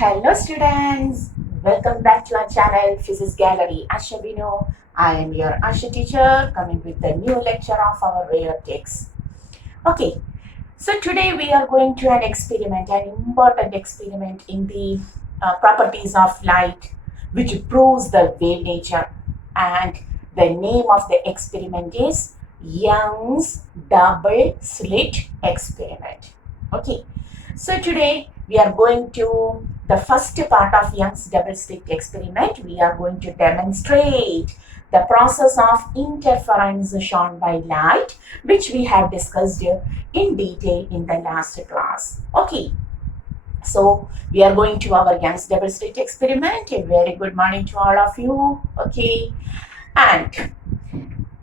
Hello students, welcome back to our channel Physics Gallery. As we know, I am your Asha teacher coming with the new lecture of our way of text. Okay, so today we are going to an experiment, an important experiment in the properties of light which proves the wave nature, and the name of the experiment is Young's double slit experiment. Okay, so today we are going to the first part of Young's double slit experiment. We are going to demonstrate the process of interference shown by light, which we have discussed in detail in the last class. Okay, so we are going to our Young's double slit experiment. A very good morning to all of you. Okay, and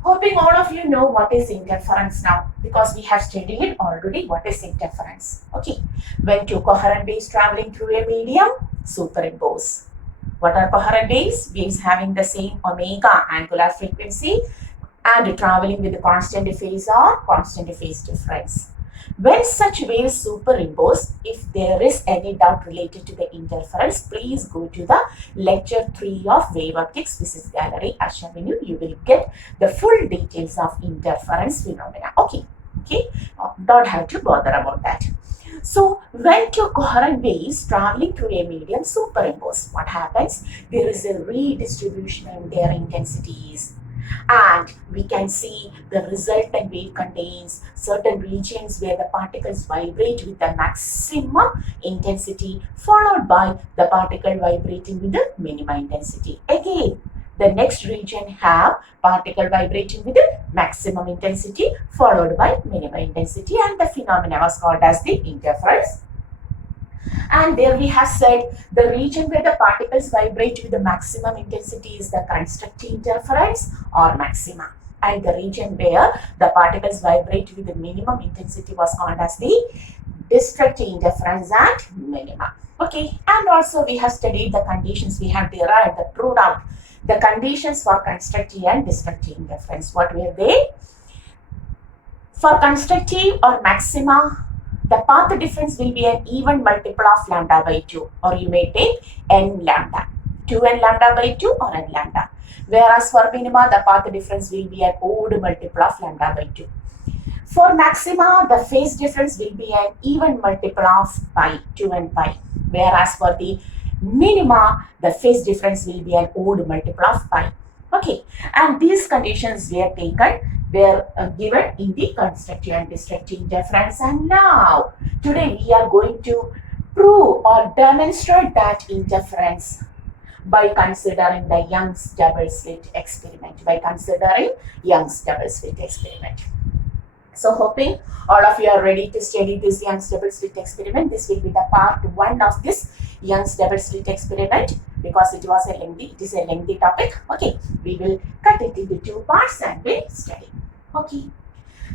hoping all of you know what is interference now, because we have studied already what is interference. Okay, when two coherent waves traveling through a medium superimpose. What are coherent waves? Waves having the same omega angular frequency and traveling with a constant phase or constant phase difference. When such waves superimpose, if there is any doubt related to the interference, please go to the lecture 3 of Wave Optics Physics Gallery. As shown you, you will get the full details of interference phenomena. Okay, don't have to bother about that. So, when two coherent waves traveling through a medium superimpose, what happens? There is a redistribution in their intensities, and we can see the resultant wave contains certain regions where the particles vibrate with the maximum intensity, followed by the particle vibrating with the minimum intensity. Again, the next region have particle vibrating with the maximum intensity, followed by minimum intensity, and the phenomena was called as the interference. And there we have said the region where the particles vibrate with the maximum intensity is the constructive interference or maxima. And the region where the particles vibrate with the minimum intensity was called as the destructive interference and minima. Okay, and also we have studied the conditions, we have derived, proved out the conditions for constructive and destructive interference. What were they? For constructive or maxima, the path difference will be an even multiple of lambda by 2, or you may take n lambda, 2n lambda by 2 or n lambda. Whereas for minima, the path difference will be an odd multiple of lambda by 2. For maxima, the phase difference will be an even multiple of pi, 2n pi. Whereas for the minima, the phase difference will be an odd multiple of pi. Okay, and these conditions were given in the constructive and destructive interference. And now, today we are going to prove or demonstrate that interference by considering the Young's double slit experiment. So, hoping all of you are ready to study this Young's double slit experiment. This will be the part 1 of this Young's double slit experiment, because it is a lengthy topic. Okay, we will cut it into 2 parts and we'll study. Okay,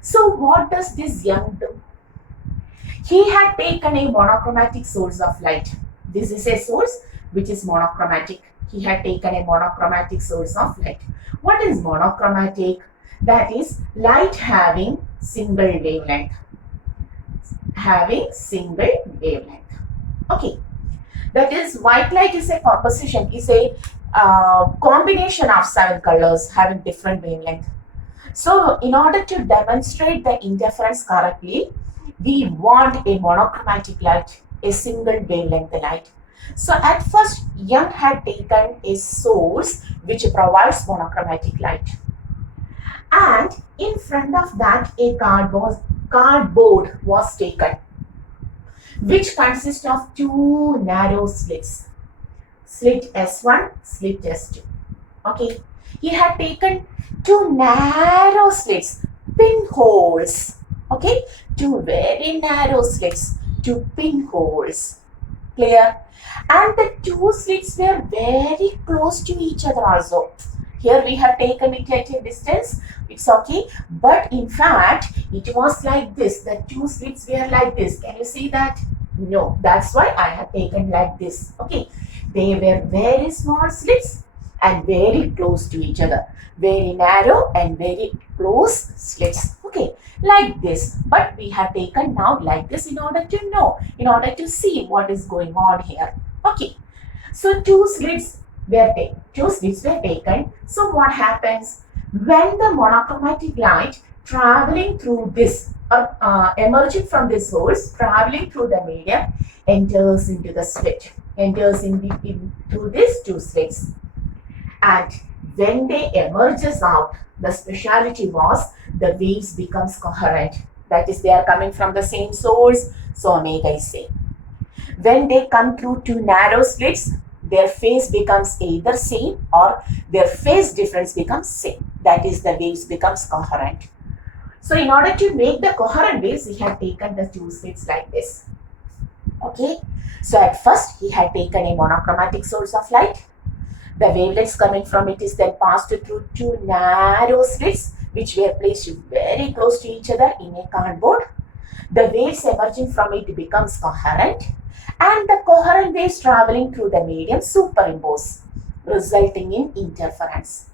so what does this Young do? He had taken a monochromatic source of light. This is a source which is monochromatic. He had taken a monochromatic source of light. What is monochromatic? That is light having single wavelength. Okay, that is white light is a composition, is a combination of 7 colors having different wavelength. So, in order to demonstrate the interference correctly, we want a monochromatic light, a single wavelength light. So, at first, Young had taken a source which provides monochromatic light, and in front of that a cardboard was taken, which consists of 2 narrow slits, slit S1, slit S2. Okay, he had taken 2 narrow slits, pinholes. Okay, 2 very narrow slits, 2 pinholes. Clear? And the 2 slits were very close to each other also. Here we have taken it at a distance, it's okay, but in fact it was like this. The 2 slits were like this. Can you see that? No, that's why I have taken like this. Okay, they were very small slits and very close to each other, very narrow and very close slits. Okay, like this, but we have taken now like this in order to know, in order to see what is going on here. Okay, so two slits were taken. So what happens when the monochromatic light traveling through this or emerging from this source, traveling through the medium, enters into the slit, through these two slits, and when they emerges out, the speciality was the waves becomes coherent. That is, they are coming from the same source. So omega is same. When they come through two narrow slits, their phase becomes either same or their phase difference becomes same. That is, the waves becomes coherent. So in order to make the coherent waves, he had taken the two slits like this. Okay. So at first, he had taken a monochromatic source of light. The wavelets coming from it is then passed through two narrow slits, which were placed very close to each other in a cardboard. The waves emerging from it becomes coherent, and the coherent waves traveling through the medium superimpose, resulting in interference.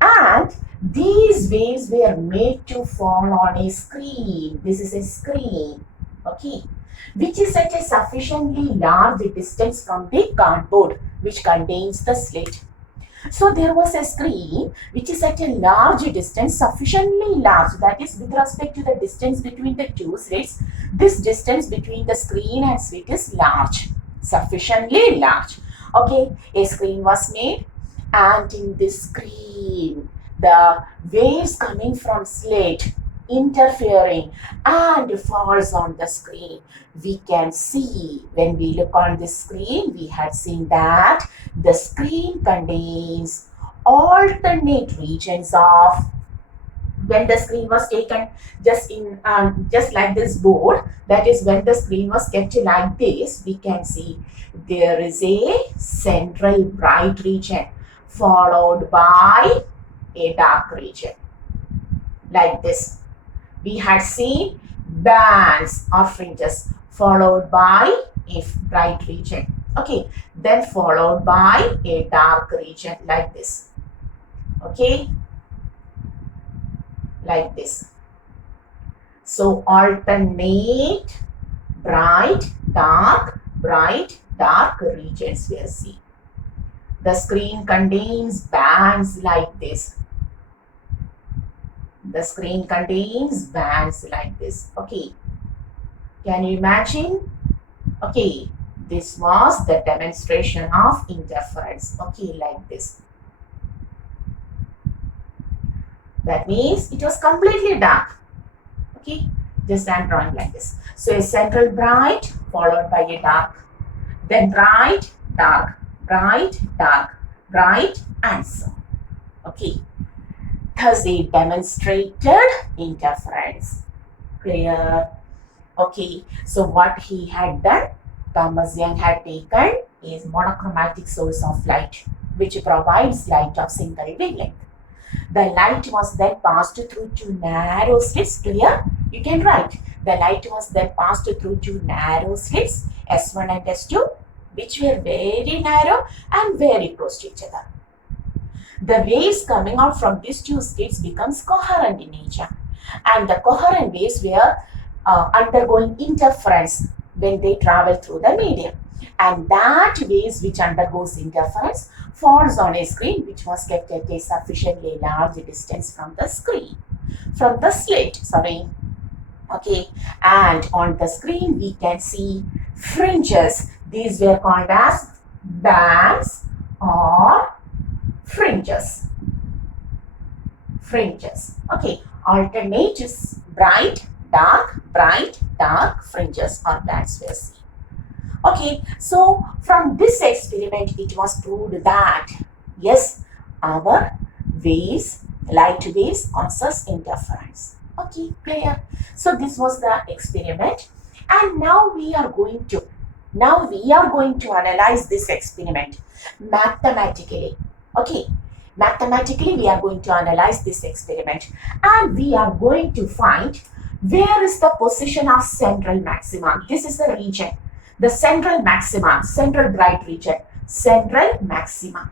And these waves were made to fall on a screen. This is a screen, okay, which is at a sufficiently large distance from the cardboard which contains the slit. So there was a screen which is at a large distance, sufficiently large, that is with respect to the distance between the two slits. This distance between the screen and slit is large, sufficiently large. Okay, a screen was made, and in this screen, the waves coming from slit interfering and falls on the screen. We can see, when we look on the screen, we had seen that the screen contains alternate regions of, when the screen was taken just like this board, that is, when the screen was kept like this, we can see there is a central bright region followed by a dark region like this. We had seen bands or fringes followed by a bright region, okay, then followed by a dark region like this, okay, like this. So alternate bright, dark regions we see. The screen contains bands like this. The screen contains bands like this. Okay. Can you imagine? Okay. This was the demonstration of interference. Okay, like this. That means it was completely dark. Okay. Just I'm drawing like this. So a central bright followed by a dark. Then bright, dark, bright, dark, bright, and so on. Okay. Thus he demonstrated interference. Clear? Okay. So what he had done, Thomas Young had taken is monochromatic source of light, which provides light of single wavelength. The light was then passed through two narrow slits. Clear? You can write. The light was then passed through two narrow slits, S1 and S2, which were very narrow and very close to each other. The waves coming out from these two slits becomes coherent in nature, and the coherent waves were undergoing interference when they travel through the medium, and that waves which undergoes interference falls on a screen which was kept at a sufficiently large distance from the slit, okay, and on the screen we can see fringes. These were called as bands or fringes. Okay, alternate is bright, dark, fringes or bands we see. Okay, so from this experiment it was proved that yes, our waves, light waves, causes interference. Okay, clear? So this was the experiment, and now we are going to analyze this experiment mathematically. Okay, mathematically we are going to analyze this experiment, and we are going to find where is the position of central maxima. This is the region, the central maxima, central bright region, central maxima.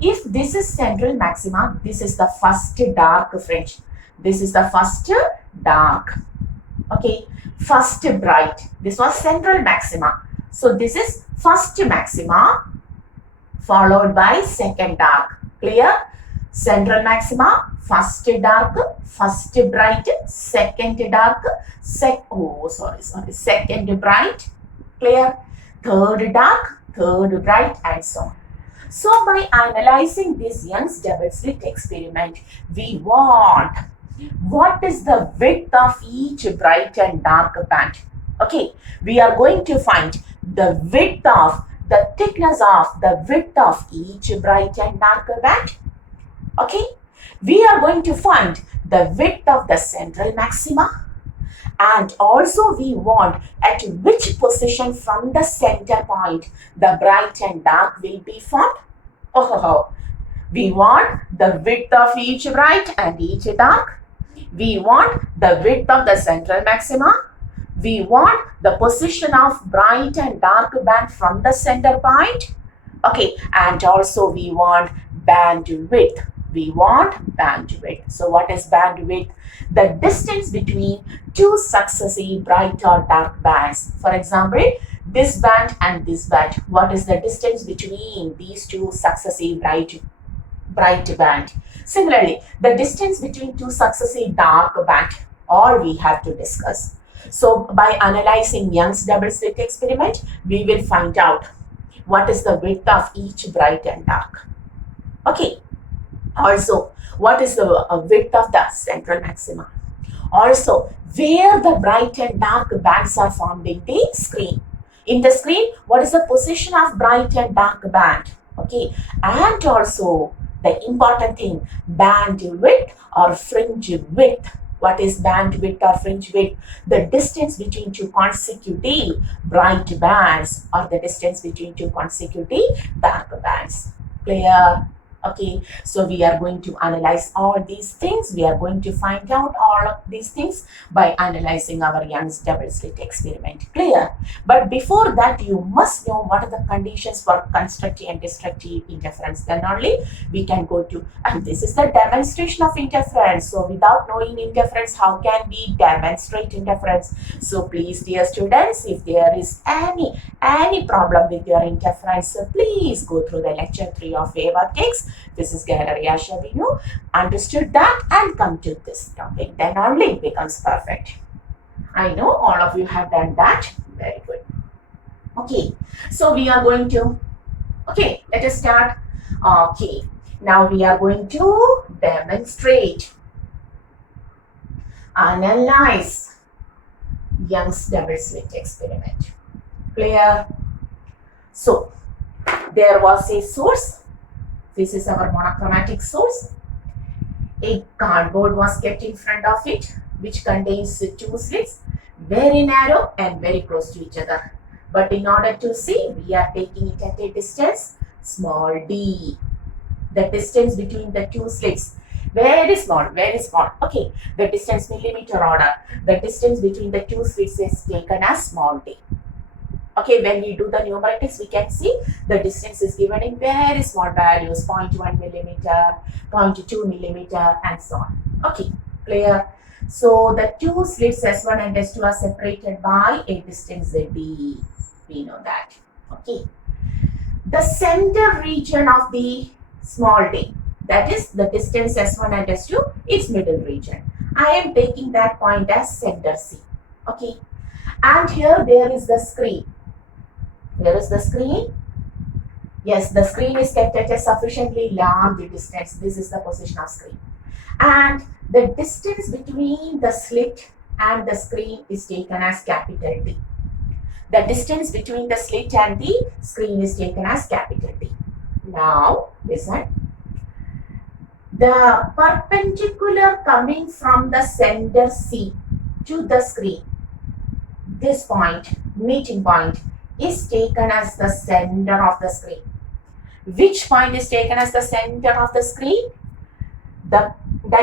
If this is central maxima, this is the first dark fringe. This is the first dark. Okay, first bright. This was central maxima. So this is first maxima followed by second dark. Clear? Central maxima, first dark, first bright, second dark, second bright. Clear? Third dark, third bright, and so on. So by analyzing this Young's double slit experiment, we want what is the width of each bright and dark band. Okay, we are going to find the width of the thickness of the width of each bright and dark band. Okay, we are going to find the width of the central maxima, and also we want at which position from the center point the bright and dark will be formed. We want the width of each bright and each dark. We want the width of the central maxima. We want the position of bright and dark band from the center point. Okay, and also we want bandwidth. We want bandwidth. So what is bandwidth? The distance between two successive bright or dark bands. For example, this band and this band. What is the distance between these two successive bright band? Similarly, the distance between two successive dark band, all we have to discuss. So by analyzing Young's double slit experiment, we will find out what is the width of each bright and dark. Okay. Also, what is the width of the central maxima? Also, where the bright and dark bands are formed in the screen. In the screen, what is the position of bright and dark band? Okay, and also the important thing, bandwidth or fringe width. What is bandwidth or fringe width? The distance between two consecutive bright bands or the distance between two consecutive dark bands. Clear? Okay, so we are going to analyze all these things. We are going to find out all of these things by analyzing our Young's double slit experiment. Clear? But before that, you must know what are the conditions for constructive and destructive interference. Then only we can go to, and this is the demonstration of interference. So without knowing interference, how can we demonstrate interference? So please, dear students, if there is any problem with your interference, please go through the lecture 3 of wave optics. This is Gallery Ashavinu. Understood that and come to this topic. Then only it becomes perfect. I know all of you have done that. Very good. Okay. So we are going to, okay, let us start. Okay. Now we are going to demonstrate, analyze Young's double slit experiment. Clear? So there was a source. This is our monochromatic source. A cardboard was kept in front of it, which contains two slits, very narrow and very close to each other. But in order to see, we are taking it at a distance, small d. The distance between the two slits, very small, very small. Okay, the distance millimeter order. The distance between the two slits is taken as small d. Okay, when we do the numeratics, we can see the distance is given in very small values, 0.1 millimeter, 0.2 millimeter, and so on. Okay, clear? So the two slits S1 and S2 are separated by a distance d. We know that. Okay. The center region of the small d, that is the distance S1 and S2, is middle region. I am taking that point as center C. Okay. And here there is the screen. Where is the screen? Yes, the screen is kept at a sufficiently large distance. This is the position of screen. And the distance between the slit and the screen is taken as capital D. The distance between the slit and the screen is taken as capital D. Now, listen. The perpendicular coming from the center C to the screen, this point, meeting point, is taken as the center of the screen. Which point is taken as the center of the screen? That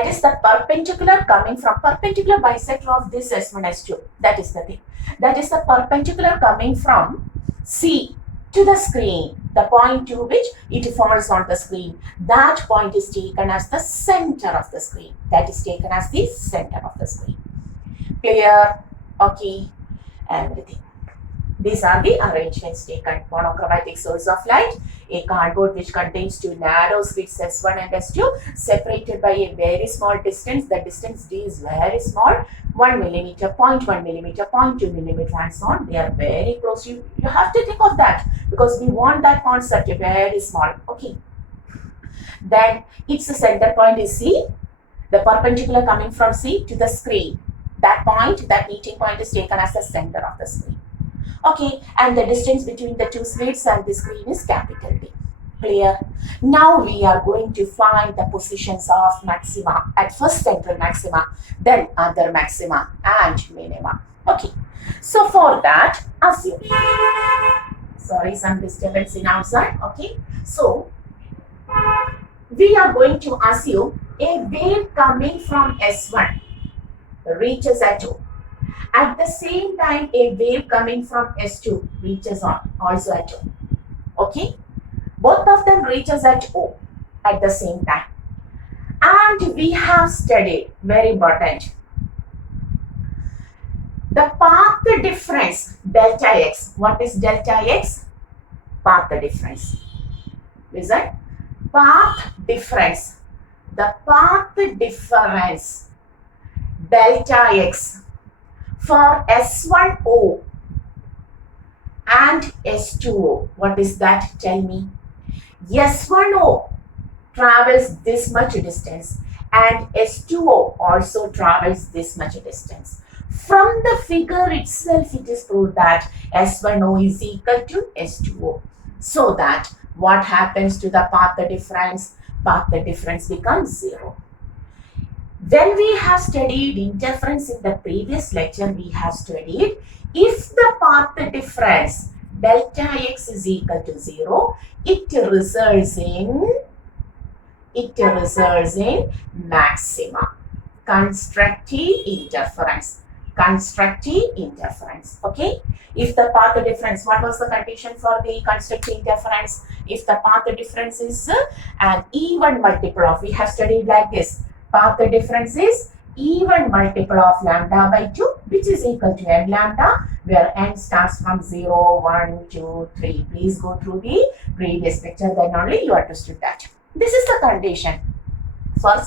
is the perpendicular coming from perpendicular bisector of this S1, S2. That is the thing. That is the perpendicular coming from C to the screen, the point to which it falls on the screen. That point is taken as the center of the screen. That is taken as the center of the screen. Clear? Okay. Everything. These are the arrangements taken. Monochromatic source of light, a cardboard which contains two narrow slits S1 and S2 separated by a very small distance. The distance D is very small, 1 millimeter, 0.1 millimeter, 0.2 millimeter and so on. They are very close. You have to think of that because we want that concept very small. Okay. Then its center point is C. The perpendicular coming from C to the screen. That point, that meeting point is taken as the center of the screen. Okay, and the distance between the two slits and the screen is capital D. Clear? Now we are going to find the positions of maxima. At first central maxima, then other maxima and minima. Okay, so for that, assume. Sorry, some disturbance in outside. Okay, so we are going to assume a wave coming from S1 reaches at O. At the same time, a wave coming from S2 reaches also at O. Okay? Both of them reaches at O at the same time. And we have studied, very important, the path difference, delta x. What is delta x? Path difference. Listen. Path difference. The path difference, delta x, for S1O and S2O. What is that? Tell me. S1O travels this much distance and S2O also travels this much distance. From the figure itself, it is proved that S1O is equal to S2O. So that what happens to the path difference? Path difference becomes 0. When we have studied interference in the previous lecture, we have studied if the path difference delta x is equal to 0, it results in maxima, constructive interference. Okay, if the path difference, what was the condition for the constructive interference? If the path difference is an even multiple of, we have studied like this, path difference is even multiple of lambda by 2, which is equal to n lambda, where n starts from 0, 1, 2, 3. Please go through the previous lecture, then only you understood that. This is the condition for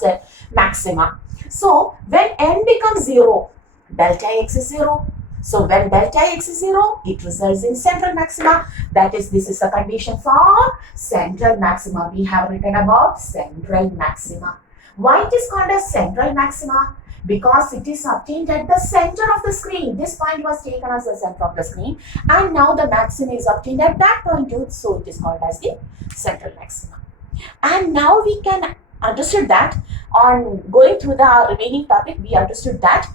maxima. So when n becomes 0, delta x is 0. So when delta x is 0, it results in central maxima. That is, this is the condition for central maxima. We have written about central maxima. Why it is called as central maxima? Because it is obtained at the center of the screen. This point was taken as the center of the screen, and now the maxima is obtained at that point too. So it is called as the central maxima. And now we can understood that on going through the remaining topic, we understood that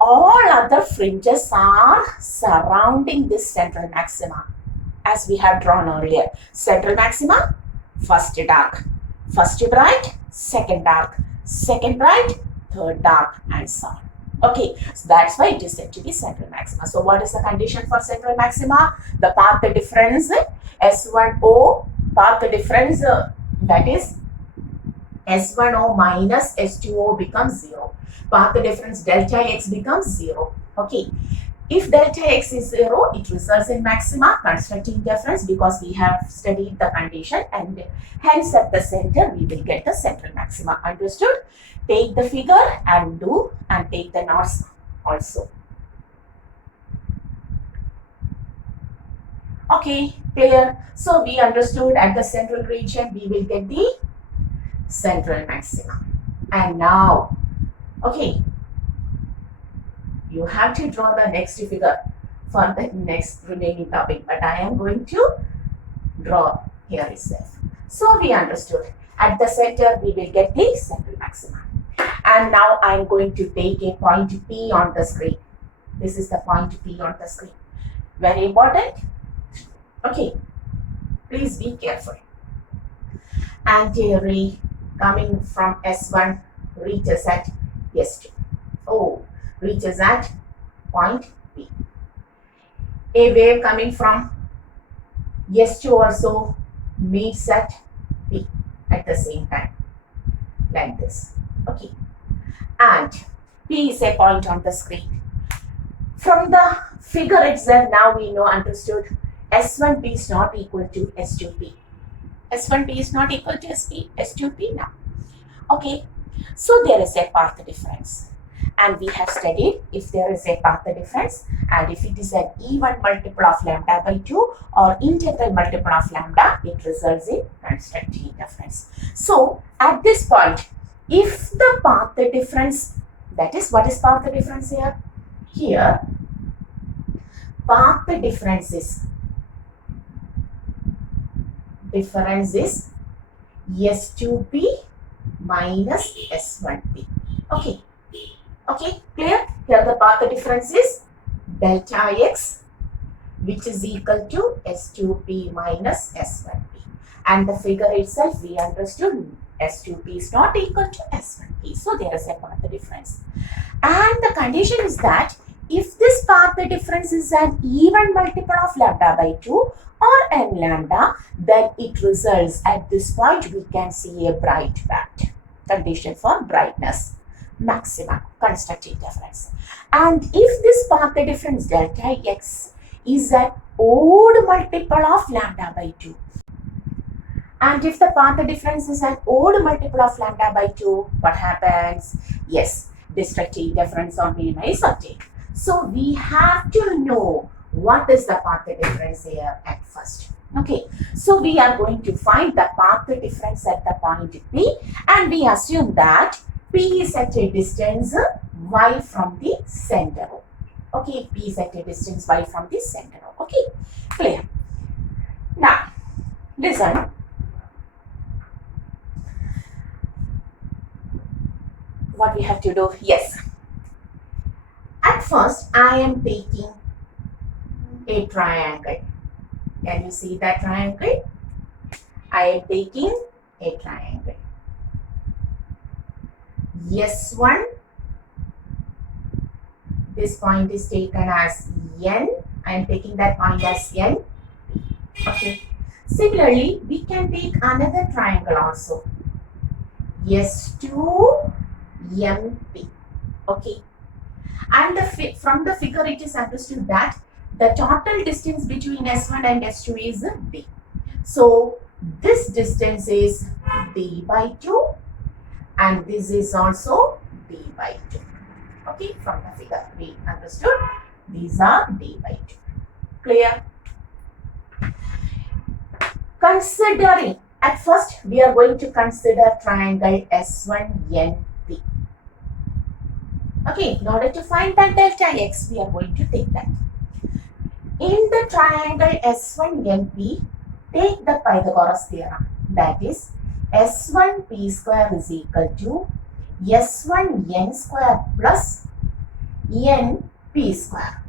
all other fringes are surrounding this central maxima, as we have drawn earlier. Central maxima, first dark, first bright, second dark, second bright, third dark, and so on. Okay, so that's why it is said to be central maxima. So what is the condition for central maxima? The path difference S1O, path difference that is S1O minus S2O becomes 0. Path difference delta x becomes 0. Okay. If delta x is 0, it results in maxima, constructive interference, because we have studied the condition, and hence at the center we will get the central maxima. Understood? Take the figure and do, and take the notes also. Okay, clear? So we understood at the central region we will get the central maxima. And now, okay, you have to draw the next figure for the next remaining topic, but I am going to draw here itself. So we understood at the center we will get the central maxima. And now I am going to take a point P on the screen. This is the point P on the screen. Very important. Okay, please be careful. Anti-ray coming from S1 reaches at S2. Oh, reaches at point P. A wave coming from S2 also meets at P at the same time, like this. Okay, and P is a point on the screen. From the figure itself, now we know, understood, S1P is not equal to S2P. S1P is not equal to S2P now. Okay, so there is a path difference. And we have studied if there is a path difference and if it is an even multiple of lambda by 2 or integral multiple of lambda, it results in constructive interference. So at this point, if the path difference, that is, what is path difference here? Here, path difference is S2P minus S1P. Okay. Okay, clear? Here the path difference is delta x, which is equal to S2P minus S1P. And the figure itself, we understood S2P is not equal to S1P. So there is a path difference. And the condition is that if this path difference is an even multiple of lambda by 2 or n lambda, then it results at this point, we can see a bright band. Condition for brightness. Maxima, constructive interference. And if this path difference delta x is an odd multiple of lambda by 2, and if the path difference is an odd multiple of lambda by 2, what happens? Yes, destructive interference or minima is obtained. So we have to know what is the path difference here at first. Okay, so we are going to find the path difference at the point P, and we assume that P is at a distance y from the center. Okay, P is at a distance y from the center. Okay, clear. Now, listen. What we have to do? Yes. At first, I am taking a triangle. Can you see that triangle? I am taking a triangle. S1, this point is taken as N. I am taking that point as N. Okay. Similarly, we can take another triangle also. S2, MP. Okay. And from the figure, it is understood that the total distance between S1 and S2 is D. So, this distance is D by 2. And this is also D by 2. Okay, from the figure we understood these are D by 2. Clear? Considering, at first we are going to consider triangle S1NP. Okay, in order to find that delta x, we are going to take that. In the triangle S1NP, take the Pythagoras theorem, that is S1P square is equal to S1N square plus NP square.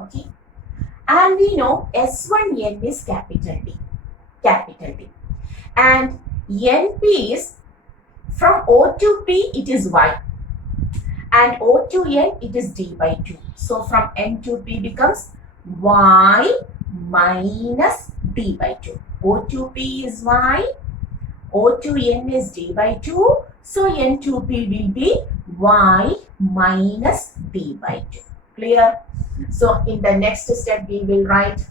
Okay. And we know S1N is capital D. And NP is from O to P, it is Y. And O to N, it is D by 2. So from N to P becomes Y minus D by 2. O to P is Y. O to N is D by 2. So N to P will be Y minus D by 2. Clear? So in the next step, we will write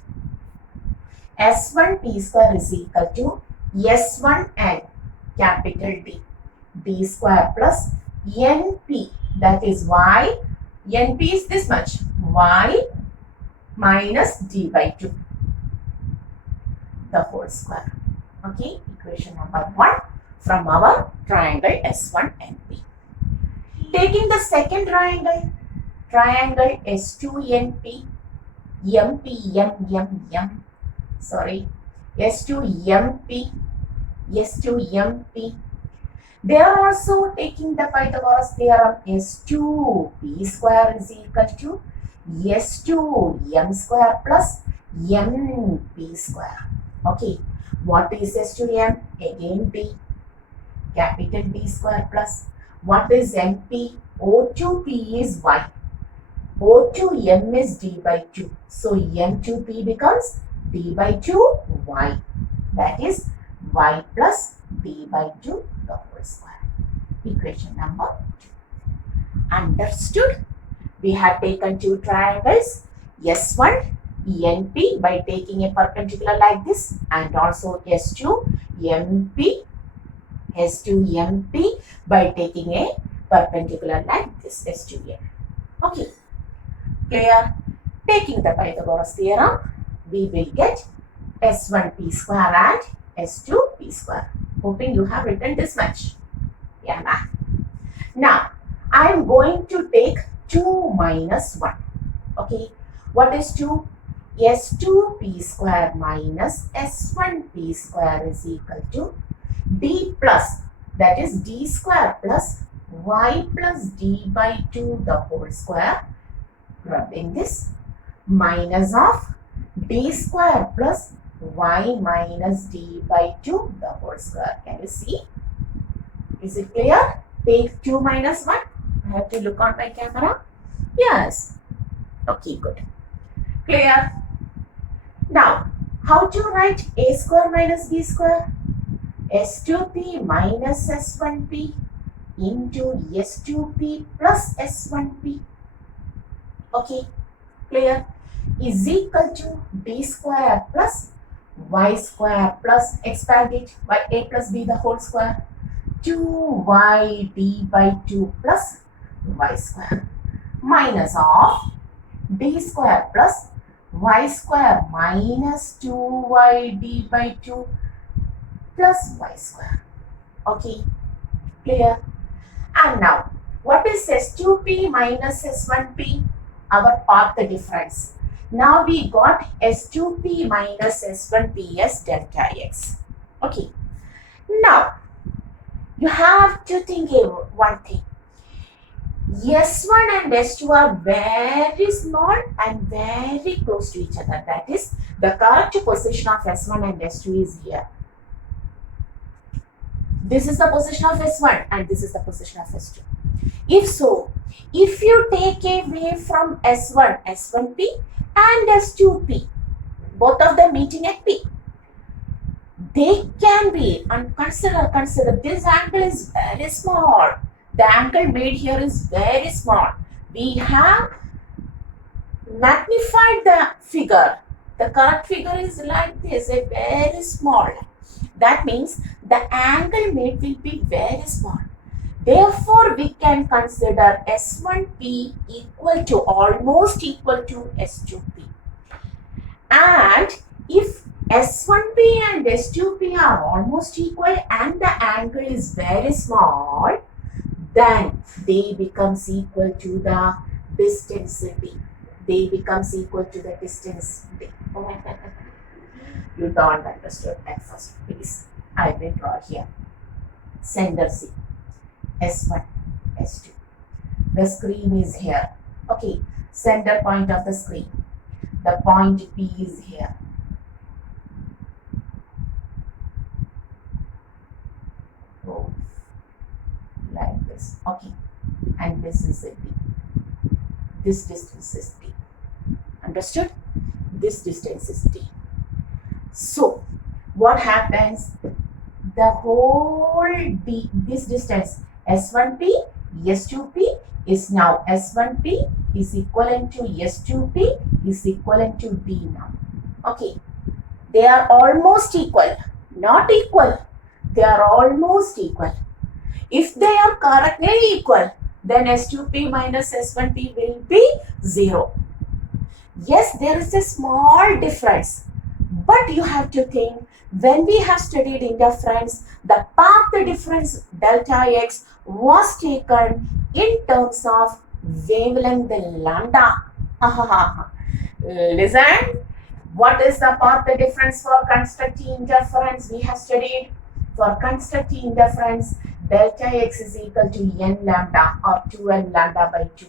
S1P square is equal to S1N capital D. D square plus NP, that is Y. NP is this much. Y minus D by 2. The whole square. Okay, equation number 1 from our triangle S1NP. Taking the second triangle S2NP, S2MP. They are also taking the Pythagoras theorem. S2P square is equal to S2M square plus MP square. Okay. What is S2M? Again D. Capital D square plus. What is MP? O to P is Y. O to M is D by 2. So M to P becomes D by 2 Y. That is Y plus D by 2 the whole square. Equation number 2. Understood? We have taken two triangles, S1, NP by taking a perpendicular like this, and also S2, MP, S2, MP by taking a perpendicular like this, S2, N. Okay, clear? Taking the Pythagoras theorem, we will get S1P square and S2P square. Hoping you have written this much. Yeah, nah. Now, I am going to take 2 minus 1. Okay, what is 2? S2P square minus S1P square is equal to D plus, that is D square plus Y plus D by 2 the whole square, rubbing this, minus of D square plus Y minus D by 2 the whole square. Can you see? Is it clear? Take 2 minus 1. I have to look on my camera. Yes. Okay, good. Clear? Now, how to write A square minus B square? S2P minus S1P into S2P plus S1P. Okay, clear? Is equal to B square plus Y square plus, expand it, by A plus B the whole square, 2YD by 2 plus Y square, minus of D square plus Y square minus 2YD by 2 plus Y square. Okay, clear? And now, what is S2P minus S1P? Our path difference. Now we got S2P minus S1P as delta X. Okay, now you have to think one thing. S1 and S2 are very small and very close to each other. That is, the correct position of S1 and S2 is here. This is the position of S1 and this is the position of S2. If so, if you take a wave from S1, S1P and S2P, both of them meeting at P, they can be, and consider this angle is very small. The angle made here is very small. We have magnified the figure. The correct figure is like this, a very small. That means the angle made will be very small. Therefore, we can consider S1P equal to, almost equal to S2P. And if S1P and S2P are almost equal and the angle is very small, then they becomes equal to the distance D. They becomes equal to the distance D. You don't understood at first, please. I will draw here. Center C, S1, S2. The screen is here. Okay, center point of the screen. The point P is here. Oh, like this. Okay, and this is a D. This distance is D. Understood? This distance is D. So, what happens? The whole D, this distance S1P, S2P is now S1P is equivalent to S2P is equivalent to D now. Okay, they are almost equal, not equal. They are almost equal. If they are correctly equal, then S2P minus S1P will be 0. Yes, there is a small difference, but you have to think, when we have studied interference, the path difference delta X was taken in terms of wavelength lambda. Listen, what is the path difference for constructive interference? We have studied, for constructive interference, delta X is equal to n lambda or 2n lambda by 2.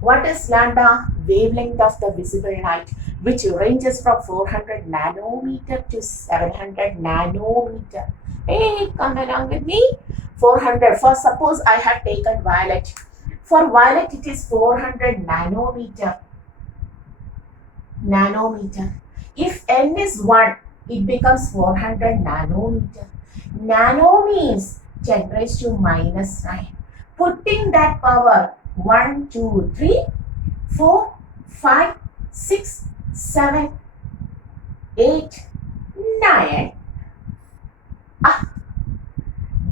What is lambda? Wavelength of the visible light, which ranges from 400 nanometer to 700 nanometer. Hey, come along with me. 400. For suppose I have taken violet. For violet, it is 400 nanometer. If n is 1, it becomes 400 nanometer. Nano means 10 raised to minus 9. Putting that power 1, 2, 3, 4, 5, 6, 7, 8, 9.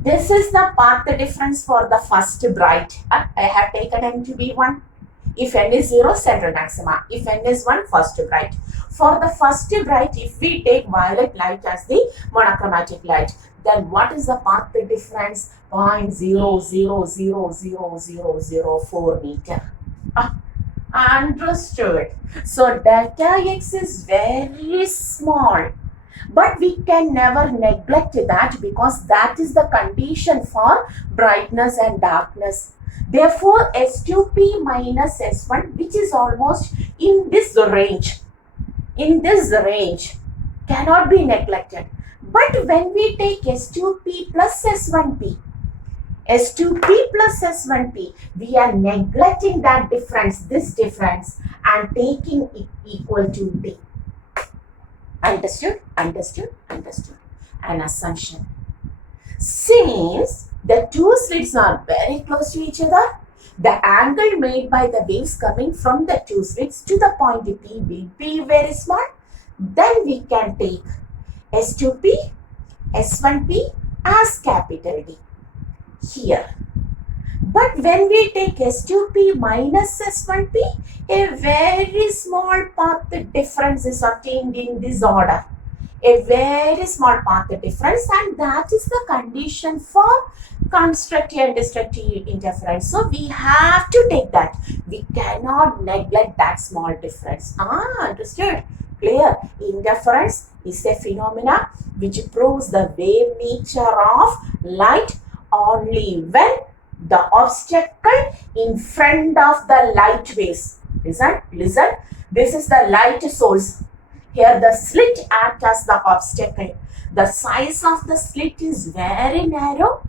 This is the path difference for the first bright. I have taken n to be 1. If n is 0, central maxima. If n is 1, first bright. For the first bright, if we take violet light as the monochromatic light, then what is the path difference? 0.000004 meter. Understood. So delta x is very small. But we can never neglect that because that is the condition for brightness and darkness. Therefore, S2P minus S1, which is almost in this range, cannot be neglected. But when we take S2P plus S1P, S2P plus S1P, we are neglecting that difference, this difference, and taking it equal to D. Understood? Understood? Understood. An assumption. Since the two slits are very close to each other, the angle made by the waves coming from the two slits to the point P will be very small. Then we can take S2P, S1P as capital D here. But when we take S2P minus S1P, a very small path difference is obtained in this order. A very small path difference, and that is the condition for constructive and destructive interference. So we have to take that. We cannot neglect that small difference. Understood? Clear? Interference is a phenomena which proves the wave nature of light only when the obstacle in front of the light waves. Listen. This is the light source. Here the slit acts as the obstacle. The size of the slit is very narrow.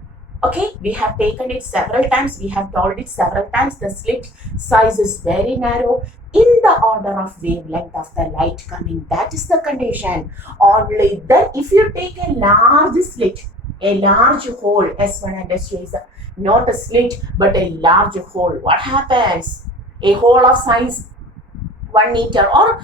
Okay, we have taken it several times. We have told it several times. The slit size is very narrow in the order of wavelength of the light coming. That is the condition. Only then if you take a large slit, a large hole, S1 and S2 is not a slit but a large hole. What happens? A hole of size 1 meter or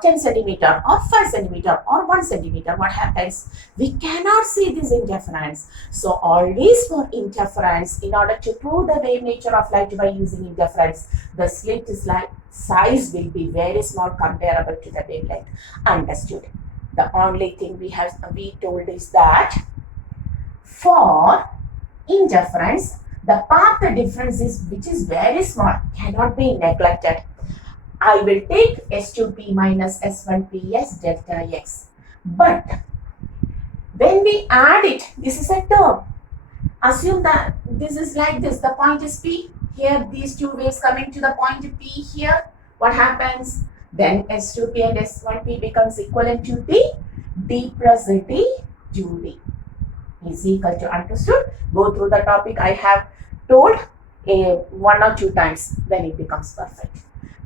10 centimeter or 5 centimeter or 1 centimeter. What happens? We cannot see this interference. So always for interference, in order to prove the wave nature of light by using interference, the slit is like size will be very small comparable to the wavelength. Understood? The only thing we told is that for interference, the path difference which is very small, cannot be neglected. I will take S2P minus S1P as delta x. But when we add it, this is a term. Assume that this is like this. The point is P. Here, these two waves coming to the point P here. What happens? Then S2P and S1P becomes equivalent to D. D plus D to D is equal to, understood? Go through the topic I have told 1 or 2 times, then it becomes perfect.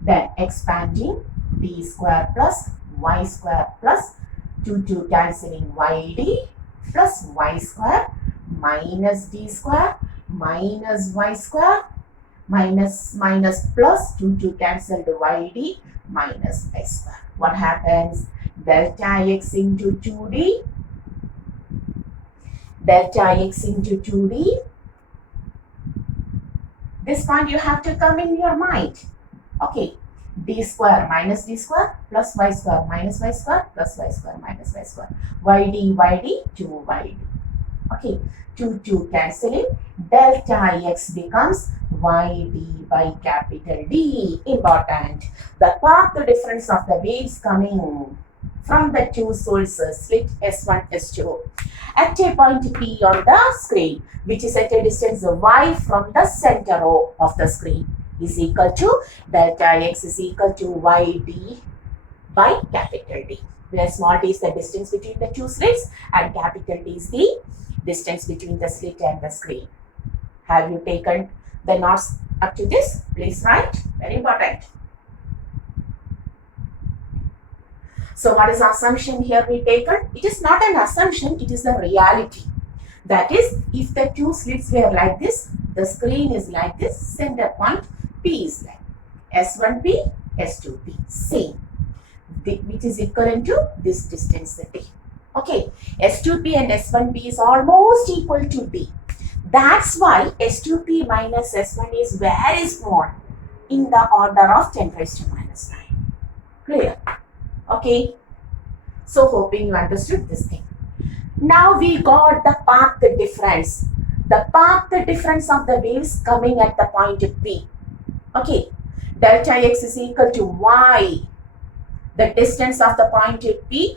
Then expanding D square plus Y square plus 2 cancelling YD plus Y square minus D square minus Y square minus plus 2 cancelled YD minus X square. What happens? Delta X into 2D. Delta X into 2D. This point you have to come in your mind. Okay, D square minus D square plus Y square minus Y square plus Y square minus Y square. YD, 2YD. Okay, 2 cancelling. Delta X becomes YD by capital D. Important. The path difference of the waves coming from the two sources, slit S1, S2, at a point P on the screen, which is at a distance Y from the center of the screen, is equal to delta X is equal to YD by capital D, where small d is the distance between the two slits and capital D is the distance between the slit and the screen. Have you taken the notes up to this? Please write. Very important. So what is the assumption here we taken? It is not an assumption, it is the reality. That is, if the two slits were like this, the screen is like this, center point P is like. S1p, S2p, same, which is equivalent to this distance d. Okay, S2p and S1p is almost equal to d. That's why S2p minus S1 is very small, in the order of 10 raised to minus 9. Clear? Okay. So hoping you understood this thing. Now we got the path difference. The path difference of the waves coming at the point P. Okay. Delta x is equal to y, the distance of the point P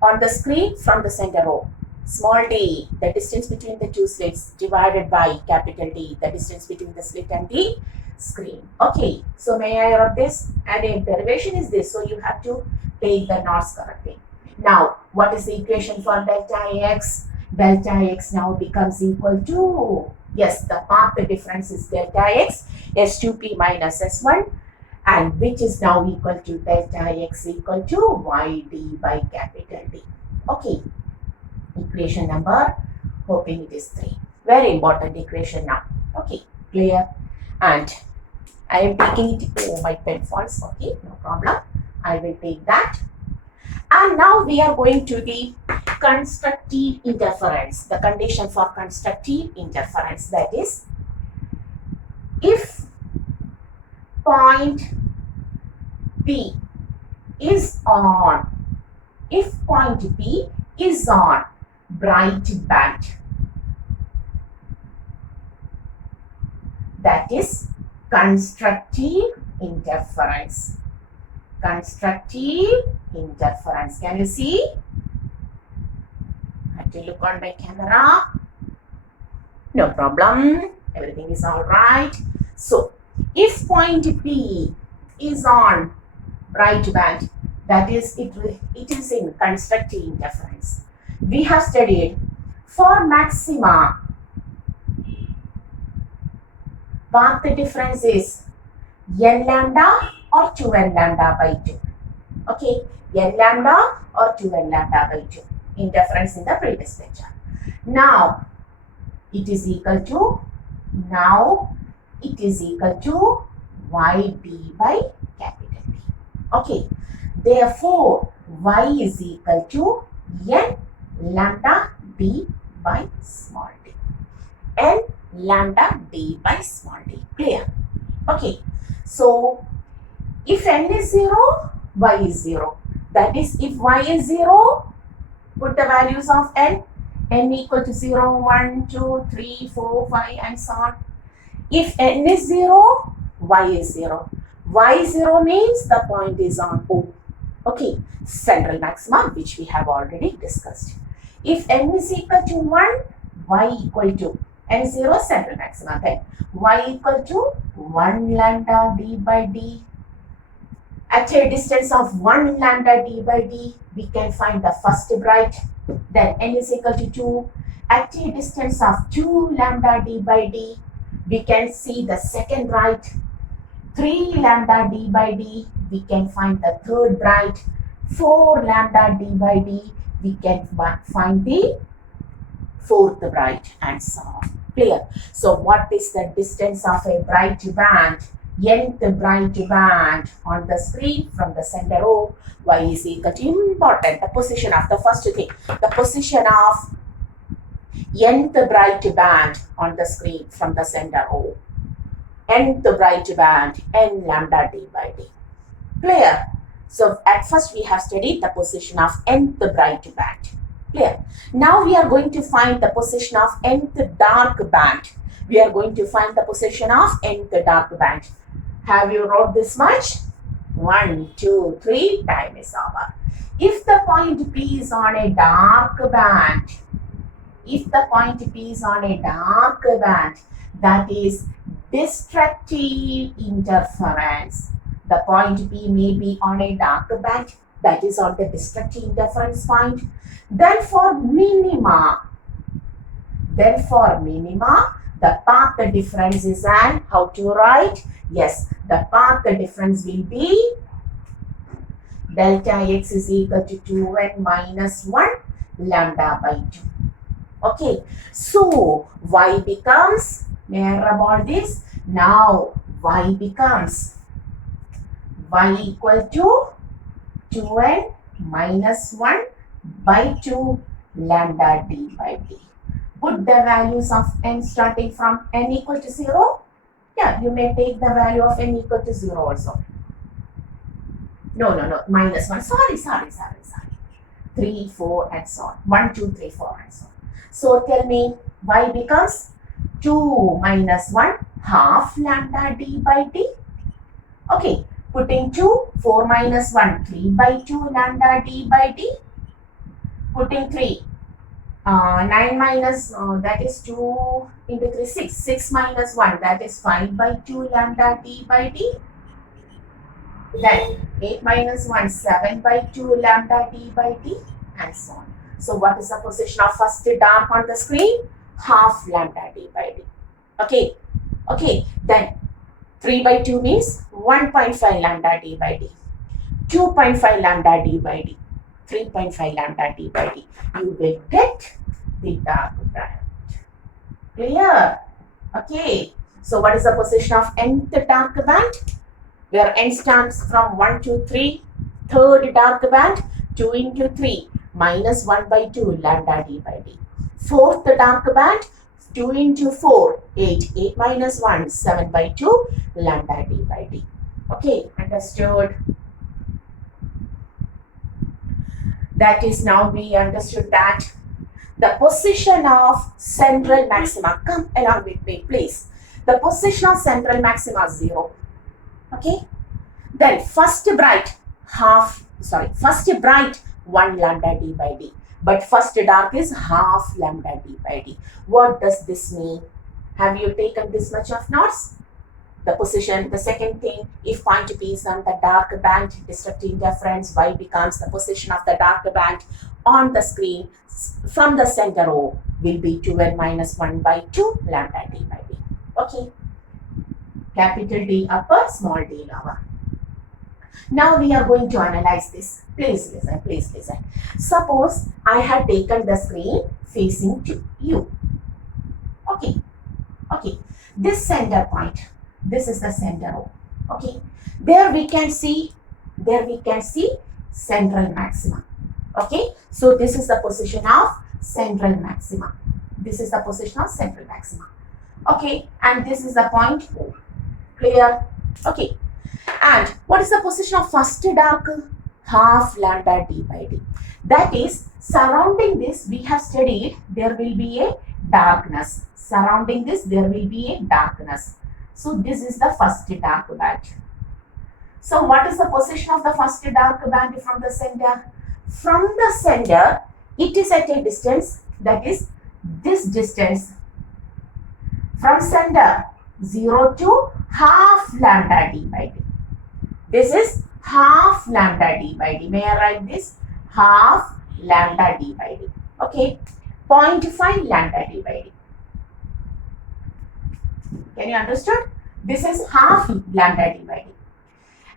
on the screen from the center O. Small d, the distance between the two slits, divided by capital D, the distance between the slit and the screen. Okay, so may I write this? And a derivation is this, so you have to take the knots correctly. Now, what is the equation for delta x? Delta x now becomes equal to, yes, the path difference is delta x, S2p minus S1, and which is now equal to delta x equal to yd by capital D. Okay, equation number, hoping it is 3. Very important equation now. Okay, clear? And I am taking it, oh, my pen falls, okay, no problem. I will take that. And now we are going to the constructive interference, the condition for constructive interference, that is, if point P is on, bright band, that is constructive interference. Constructive interference. Can you see? I have to look on my camera. No problem. Everything is all right. So, if point P is on bright band, that is, it is in constructive interference. We have studied for maxima, path difference is n lambda or 2n lambda by 2. Okay, n lambda or 2n lambda by 2. Interference in the previous lecture. Now, it is equal to yd by capital D. Okay, therefore, y is equal to n lambda d by small d. N lambda d by small d. Clear? Okay, so if n is 0, y is 0. That is, if y is 0, put the values of n equal to 0, 1, 2, 3, 4, 5 and so on. If n is 0, y is 0. Y 0 means the point is on O. Okay, central maxima, which we have already discussed. If n is equal to 1, y equal to n 0 central maxima, then y equal to 1 lambda d by d. At a distance of 1 lambda d by d, we can find the first bright. Then n is equal to 2. At a distance of 2 lambda d by d, we can see the second bright. 3 lambda d by d, we can find the third bright. 4 lambda d by d, we can find the fourth bright, and so on. Clear? So what is the distance of a bright band? Nth bright band on the screen from the center O. Y is equal to, important, the position of the first thing, the position of nth bright band on the screen from the center O. Nth bright band, n lambda d by d. Clear? So at first we have studied the position of nth bright band. Clear? Now we are going to find the position of nth dark band. We are going to find the position of nth dark band. Have you wrote this much? 1, 2, 3, time is over. If the point P is on a dark band, that is destructive interference. The point P may be on a dark band, that is on the destructive interference point. Then for minima, the path difference is an, how to write? Yes, the path difference will be delta x is equal to 2n minus 1 lambda by 2. Okay, so y becomes, may I rub all this? Now y becomes y equal to 2n minus 1 by 2 lambda d by d. Put the values of n starting from n equal to 0. Yeah, you may take the value of n equal to 0 also. No, minus 1. Sorry. 3, 4, and so on. 1, 2, 3, 4, and so on. So tell me, y becomes 2 minus 1 half lambda d by d. Okay, putting 2, 4 minus 1, 3 by 2 lambda d by d. Putting 3, 9 minus, that is 2 into 3, 6. 6 minus 1, that is 5 by 2 lambda d by d. Then 8 minus 1, 7 by 2 lambda d by d, and so on. So what is the position of first dark on the screen? Half lambda d by d. Okay. Then 3 by 2 means 1.5 lambda d by d. 2.5 lambda d by d. 3.5 lambda d by d. You will get the dark band. Clear? Okay. So what is the position of nth dark band? Where n stands from 1 to 3, third dark band, 2 into 3 minus 1 by 2 lambda d by d. Fourth dark band, 2 into 4, 8. 8 minus 1, 7 by 2 lambda d by d. Okay, understood? That is, now we understood that the position of central maxima, come along with me please. The position of central maxima is 0. Okay, then first bright 1 lambda d by d, but first dark is half lambda d by d. What does this mean? Have you taken this much of notes? The position, the second thing, if point P is on the dark band, destructive interference, y becomes the position of the dark band on the screen from the center O will be 2n minus 1 by 2 lambda d by d. Okay. Capital D upper, small d lower. Now we are going to analyze this. Please listen. Suppose I had taken the screen facing to you. Okay. This center point, this is the center O. Okay. There we can see central maxima. Okay. So this is the position of central maxima. Okay. And this is the point O. Clear? Okay. And what is the position of first dark? Half lambda d by d. That is, surrounding this we have studied there will be a darkness. Surrounding this there will be a darkness. So this is the first dark band. So what is the position of the first dark band from the center? From the center, it is at a distance, that is this distance. From center 0 to half lambda d by d. This is half lambda d by d. May I write this? Half lambda d by d. Okay. 0.5 lambda d by d. Can you understand? This is half lambda d by d.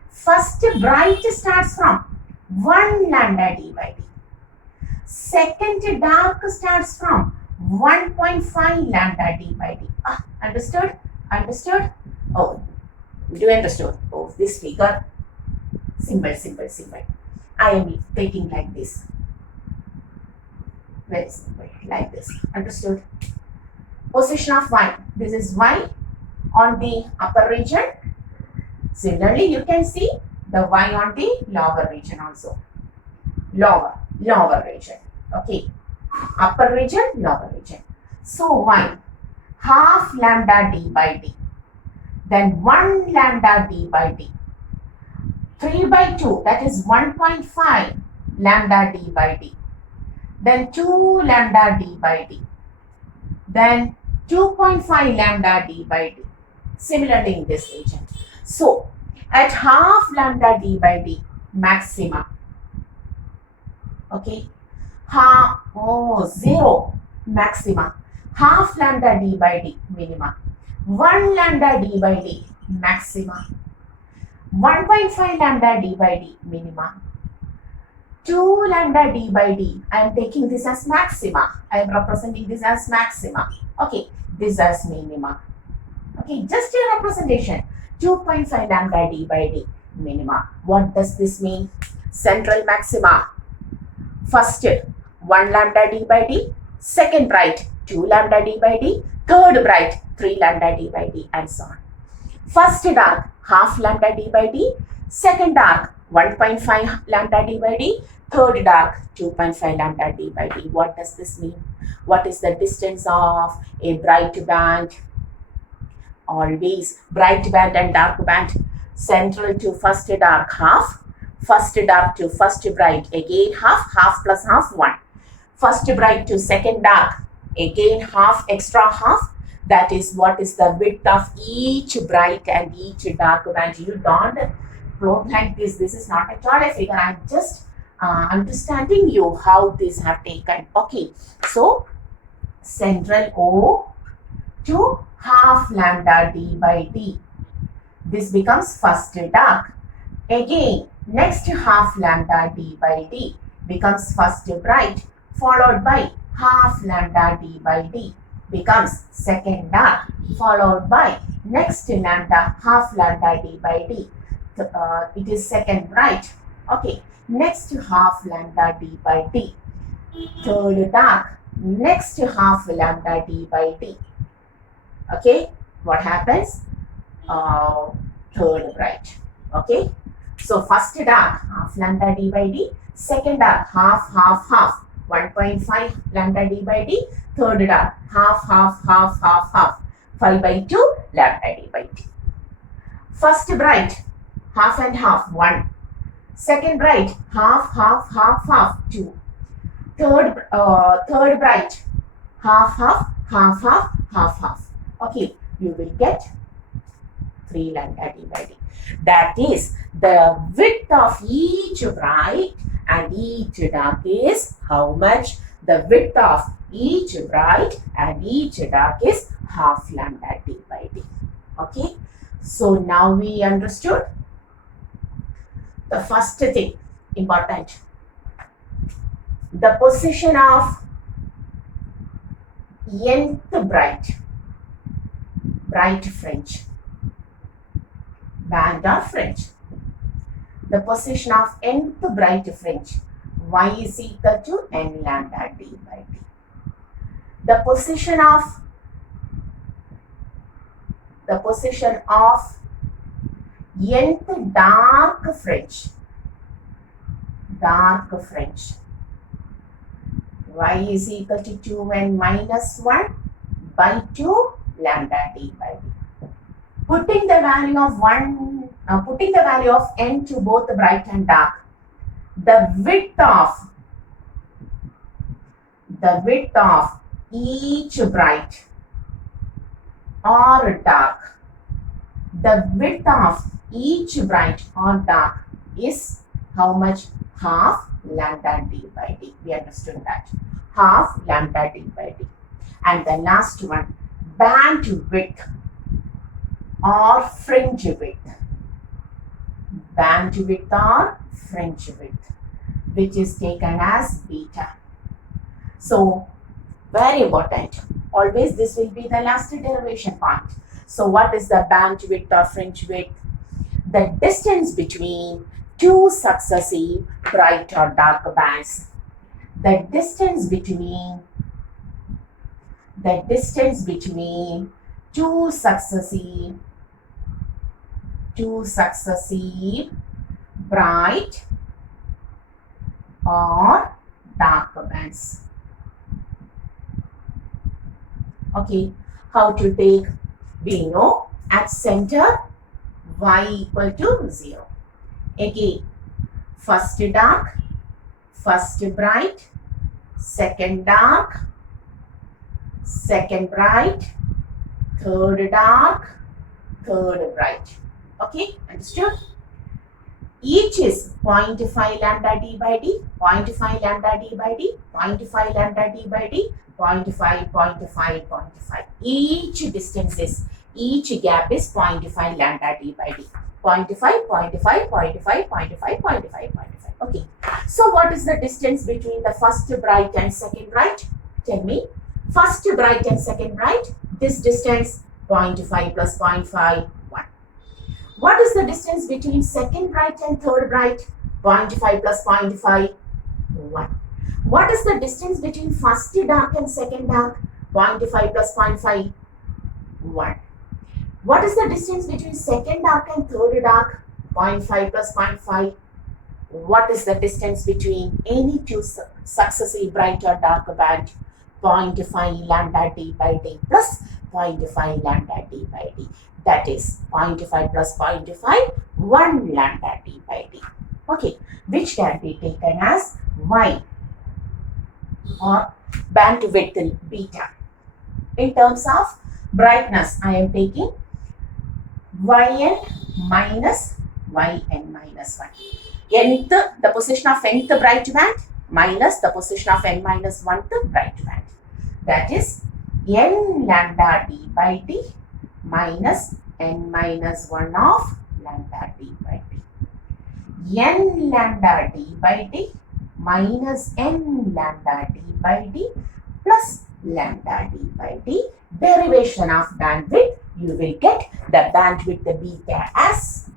First bright starts from 1 lambda d by d. Second dark starts from 1.5 lambda d by d. Understood? Oh, do you understood? Oh, this figure, simple. I am taking like this. Very simple, like this. Understood? Position of y. This is y on the upper region. Similarly, you can see the y on the lower region also. Lower region. Okay. Upper region, lower region. So y, half lambda d by d. Then 1 lambda d by d. 3 by 2, that is 1.5 lambda d by d. Then 2 lambda d by d. Then 2.5 lambda d by d. Similarly in this region. So, at half lambda d by d, maxima. Okay. 0, maxima. Half lambda d by d, minima. 1 lambda d by d, maxima. 1.5 lambda d by d, minima. 2 lambda d by d, I am taking this as maxima. I am representing this as maxima. Okay, this as minima. Okay, just a representation. 2.5 lambda d by d. minima. What does this mean? Central maxima. First, 1 lambda d by d. Second bright, 2 lambda d by d. Third bright, 3 lambda d by d, and so on. First dark, half lambda d by d. Second dark, 1.5 lambda d by d. Third dark, 2.5 lambda d by d. What does this mean? What is the distance of a bright band? Always bright band and dark band. Central to first dark, half. First dark to first bright, again half. Half plus half, 1. First bright to second dark, again half, extra half. That is what is the width of each bright and each dark band. You don't like this. This is not at all a figure. I'm just understanding you how these have taken. Okay, so central O to half lambda d by d. This becomes first dark. Again, next half lambda d by d becomes first bright, followed by half lambda d by d becomes second dark, followed by next lambda, half lambda d by d. It is second bright. Okay, next half lambda d by d. Third dark, next half lambda d by d. Okay, what happens? Third bright. Okay, so first dark, half lambda d by d. Second dark, half, 1.5 lambda d by d. Third dark, half, 5 by 2 lambda d by d. First bright, half and half, 1. Second bright, half, 2. Third bright, half. Okay, you will get 3 lambda d by d. That is the width of each bright and each dark is how much? The width of each bright and each dark is half lambda d by d. Okay, so now we understood the first thing important. The position of nth bright fringe, band or fringe. The position of nth bright fringe, y is equal to n lambda d by d. The position of nth dark fringe, y is equal to 2n minus 1 by 2 lambda d by d. Putting the value of n to both bright and dark, the width of each bright or dark, is how much? Half lambda d by d. We understood that. Half lambda d by d. And the last one, band width or fringe width. Band width or fringe width, which is taken as beta. So, very important. Always this will be the last derivation part. So, what is the band width or fringe width? The distance between two successive bright or dark bands. The distance between two successive bright or dark bands. Okay, how to take? We know at center y equal to 0. Again, first dark, first bright, second dark, second bright, third dark, third bright. Okay, understood? Each is 0.5 lambda d by d, 0.5 lambda d by d, 0.5 lambda d by d, 0.5, 0.5, 0.5. Each gap is 0.5 lambda d by d. 0.5, 0.5, 0.5, 0.5, 0.5. Okay. So what is the distance between the first bright and second bright? Tell me. First bright and second bright, this distance 0.5 plus 0.5, 1. What is the distance between second bright and third bright? 0.5 plus 0.5, 1. What is the distance between first dark and second dark? 0.5 plus 0.5, 1. What is the distance between second dark and third dark? 0.5 plus 0.5. What is the distance between any two successive bright or dark band? 0.5 lambda d by d plus 0.5 lambda d by d. That is 0.5 plus 0.5, 1 lambda d by d. Okay, which can be taken as y or bandwidth beta. In terms of brightness, I am taking yn minus yn minus 1. Nth, the position of nth bright band minus the position of n minus 1th bright band. That is n lambda d by d minus n minus 1 of lambda d by d. N lambda d by d minus n lambda d by d plus lambda d by d. Derivation of bandwidth, you will get the bandwidth beta as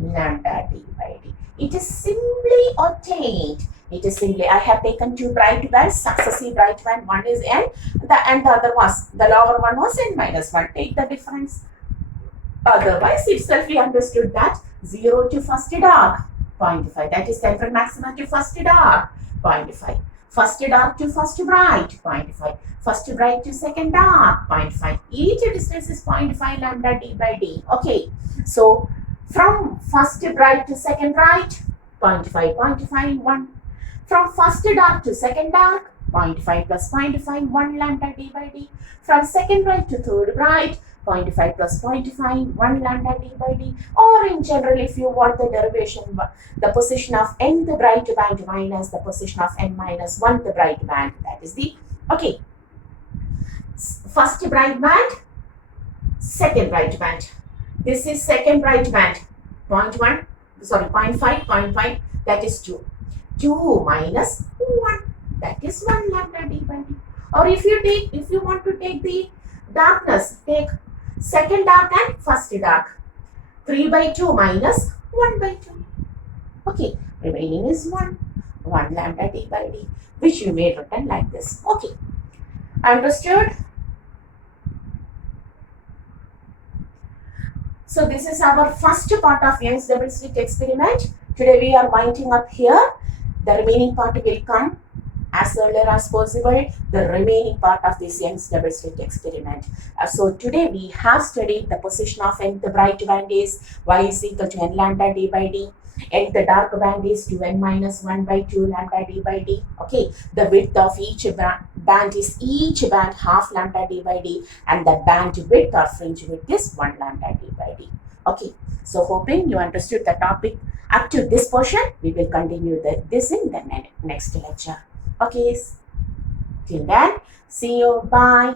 lambda d by d. It is simply obtained. It is simply, I have taken two bright bands, successive bright band, one is n, and the other was, the lower one was n minus 1. Take the difference. Otherwise, itself we understood that 0 to first dark, 0.5. That is temporal maxima to first dark, 0.5. First dark to first bright, 0.5. First bright to second dark, 0.5. Each distance is 0.5 lambda d by d. Okay. So, from first bright to second bright, 0.5, 0.5, 1. From first dark to second dark, 0.5 plus 0.5, 1 lambda d by d. From second bright to third bright, 0.5 plus 0.5, 1 lambda d by d. Or in general, if you want the derivation, the position of nth bright band minus the position of n minus 1th bright band. That is the, okay. First bright band, second bright band. This is second bright band, 0.1, sorry, 0.5, 0.5, that is 2. 2 minus 1, that is 1 lambda d by d. Or if you want to take the darkness, take second dark and first dark. 3 by 2 minus 1 by 2. Okay, remaining is 1 lambda d by d, which you may written like this. Okay, understood? So this is our first part of Young's double slit experiment. Today we are winding up here. The remaining part will come as earlier as possible. The remaining part of this Young's double slit experiment. So today we have studied the position of nth bright band is y is equal to n lambda d by d. Nth dark band is 2n minus 1 by 2 lambda d by d. Okay, the width of each band is each band half lambda d by d, and the band width or fringe width is 1 lambda d by d. Okay, so hoping you understood the topic up to this portion. We will continue this in the next lecture. Okay, till then, see you, bye.